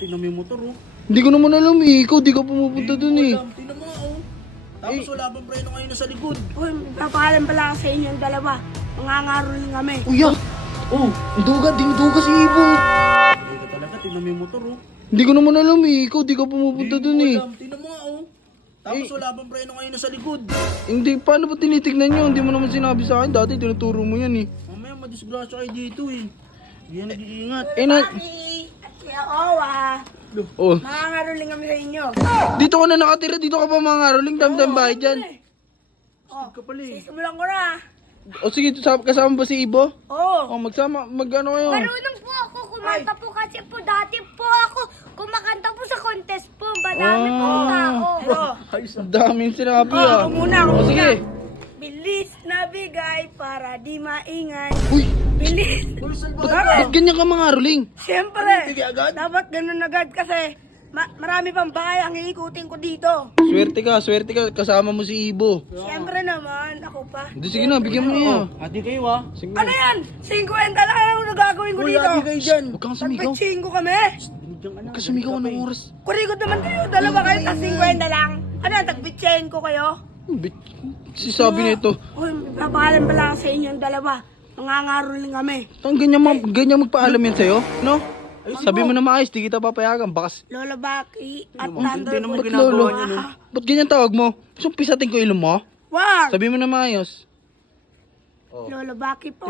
tingnan mo yung motor oh. Hindi ko naman alam eh. Ikaw di ka pumupunta dun eh. Tingnan mo oh. Tapos wala pang preno ngayon sa likod. Uy, magpapaalam pala ako sa inyong dalawa. Mangangaroling kami. Uy, ah! Oh, Dinuga si Ibo. hindi ka talaga. Tingnan mo yung motor oh. Hindi ko naman alam eh. Ikaw di ka pumupunta dun eh. Tingnan mo oh. Tapos wala pang preno ngayon sa likod. Hindi, paano ba tinitignan nyo? Hindi mo naman sinabi sa akin. Dati tinuturo mo yan eh. Mamaya madisgrasya kayo dito eh. Hindi yan nag-iingat. Eh na... Mami at Kuya Owa. Oh. Mangangaroling kami sa inyo. Dito ka na nakatira. Dito ka pa mga ngaroling. Dam-dam bahay dyan. Oh, Ka pala eh. sisimulan ko na. O sige, kasama ba si Ibo? Oo. O magsama, mag-ano kayo? Marunong po ako kumanta po kasi po dati po ako kumakanta po sa contest po. Madami po tao. Ayos Ang daming sinabi ah. Ako muna, ako O muna. sige. Bilis na bigay para di maingay. Uy, Bilis. ba't ganyan ka mga ngaroling? Siyempre, Sige agad. dapat ganun agad kasi marami pang bahay ang iikutin ko dito. Swerte ka. Kasama mo si Ibo. Siyempre naman, ako pa. Hindi, sige na, bigyan mo niya. Hati kayo ah. Sige Ano yan? 50 lang ang nagagawin ko Uy, dito. hati kayo dyan. Huwag kang sumigaw. Tagpitsingo kami. Huwag kang sumigaw, anong oras? Kurikot naman kayo, dalawa kayo, tas 50 lang. Ano, tagpitsingo kayo? Si sabi nito. Uy, magpapaalam pala ako sa inyong dalawa. Mangangaroling kami. Ang ganyan magpaalam yan sa'yo, no? Sabi mo na maayos, di kita papayagan. Bakas, Lola Baki at Hindi naman Thunderbolt. ginagawa niya no. ba't ganyan tawag mo? Gusto pisatin ko ilong mo? Wag! Sabi mo na maayos. Lola Baki po.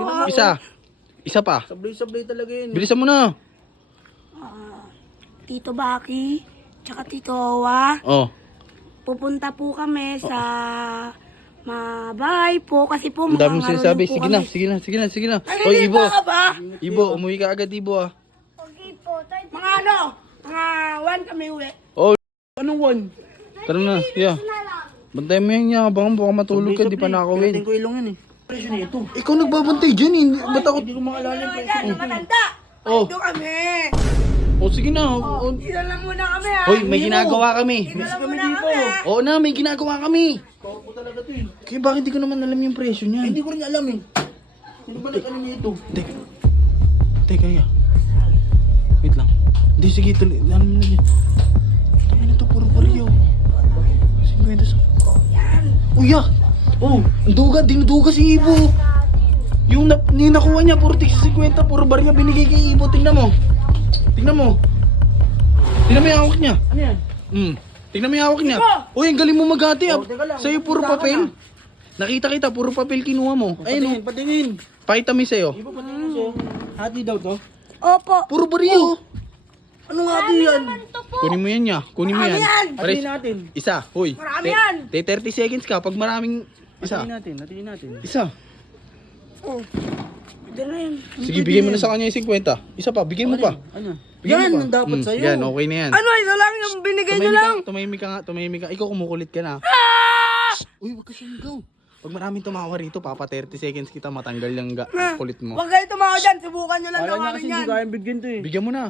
Isa pa. Sablay-sablay talaga yun. Bilisan mo na. Tito Baki, tsaka Tito Owa. Oh. Pupunta po kami sa bahay po kasi po Ang dami mong sinasabi. mangangaroling po Sige na, kami. sige na. Oy, Nanginita Ibo. ka ba? Ibo, umuwi ka agad, Ibo ah. Okay po, tayo. Mga ano? Mga 1 kami uwi. Oh, Anong one? tara na. Yeah. Bantayan mo yan niya. Baka matulog ka, di pa Pinating nakawin. ko ilong yan eh. Presyo na ito. Ikaw nagbabantay dyan eh. Ba't ako? Hindi ko maalala yung presyo Yan, nito. matanda. Oh. Dito kami. Oh, sige na. Oh. Dito lang muna kami ha. Hoy, may ginagawa kami. Dito lang kami muna dito. kami. Oo na, may ginagawa kami. Korpo talaga to eh. Kaya bakit di ko naman alam yung presyo niyan? Hindi ko rin alam eh. Hindi ba nag-ano niya ito? Teka ya. Wait lang. Hindi, sige, tuloy. Ano mo na yan? Tama na to, puro bariyo. 50 sa... Yan. Uya! Oh, ang dinuduga si Ibo. Yung nakuha niya, puro tig 50, puro bariya binigay kay Ibo. Tingnan mo. Tingnan mo yung hawak niya. Ano yan? Tingnan mo yung hawak niya. Uy, ang galing mo maghati ah. Oh, teka lang. Sa'yo puro Tama papel. Nakita kita, puro papel kinuha mo. Ayun, Patingin. pakita mo yung sa'yo. Iba patingin sa'yo. Hati daw to? Opo. Puro bariyo. Anong hati yan? Kunin mo yan niya. Kunin mo yan. Marami yan. Hatiin natin. Isa, hoy. Marami yan. 30 seconds ka pag maraming isa. Hatiin natin. Isa. Oh. Ito na yan. Sige, bigay mo na sa kanya yung 50. Isa pa, bigay mo pa. Ano? Bigyan Yan mo pa. ang dapat sa'yo. Yan, okay na yan. Ano, ito lang yung binigay nyo lang. Tumahimik ka. Ikaw kumukulit ka na. Uy, wag ka sumigaw. Pag maraming tumawa rito, papa 30 seconds kita matanggal yung kulit mo. Huwag kayo tumawa dyan. Subukan nyo lang Wala niya gawin kasi yan. hindi kayang bigyan to eh. Bigyan mo na.